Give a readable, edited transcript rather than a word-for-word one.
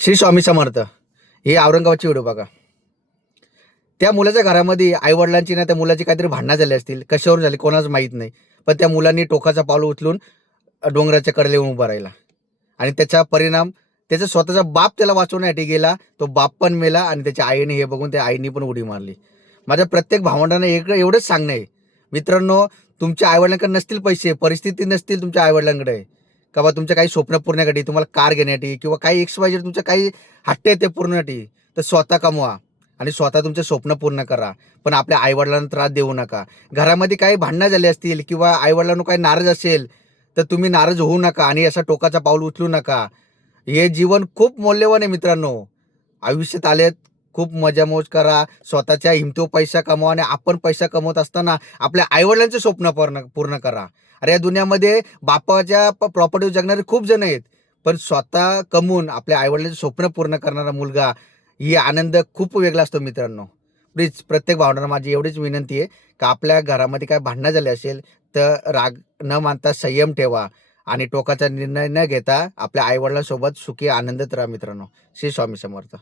श्री स्वामी समर्थ. हे औरंगाबादची व्हिडिओ बघा. त्या मुलाच्या घरामध्ये आईवडिलांची ना त्या मुलाची काहीतरी भांडणं झाली असतील, कशावरून झाली कोणाच माहीत नाही. पण त्या मुलांनी टोकाचा पाऊल उचलून डोंगराच्या कडेला येऊन उभा राहिला आणि त्याचा परिणाम त्याचा स्वतःचा बाप त्याला वाचवण्यासाठी गेला. तो बाप पण मेला आणि त्याच्या आईने हे बघून त्या आईने पण उडी मारली. माझ्या प्रत्येक भावंडांना एवढंच सांगणं आहे, मित्रांनो, तुमच्या आईवडिलांकडे नसतील पैसे, परिस्थिती नसतील तुमच्या आईवडिलांकडे का बा तुमच्या काही स्वप्न पूर्णसाठी, तुम्हाला कार घेण्यासाठी किंवा काही XYZ तुमच्या काही हट्ट आहे ते पूर्णसाठी, तर स्वतः कमवा आणि स्वतः तुमचे स्वप्न पूर्ण करा. पण आपल्या आईवडिलांना त्रास देऊ नका. घरामध्ये काही भांडणं झाली असतील किंवा आईवडिलांना काही नाराज असेल तर तुम्ही नाराज होऊ नका आणि असा टोकाचा पाऊल उचलू नका. हे जीवन खूप मौल्यवान आहे मित्रांनो. आयुष्यात आलेत, खूप मजा-मौज करा, स्वतःच्या हिमतीवर पैसा कमवा आणि आपण पैसा कमवत असताना आपल्या आईवडिलांचे स्वप्न पूर्ण पूर्ण करा. अरे या दुनियामध्ये बापाच्या प्रॉपर्टीवर जगणारे खूप जण आहेत, पण स्वतः कमवून आपल्या आईवडिलांचे स्वप्न पूर्ण करणारा मुलगा, ही आनंद खूप वेगळा असतो मित्रांनो. प्लीज प्रत्येक भावंडांना माझी एवढीच विनंती आहे, की आपल्या घरामध्ये काय भांडणं झाली असेल तर राग न मानता संयम ठेवा आणि टोकाचा निर्णय न घेता आपल्या आईवडिलांसोबत सुखी आनंदात राहा मित्रांनो. श्री स्वामी समर्थ.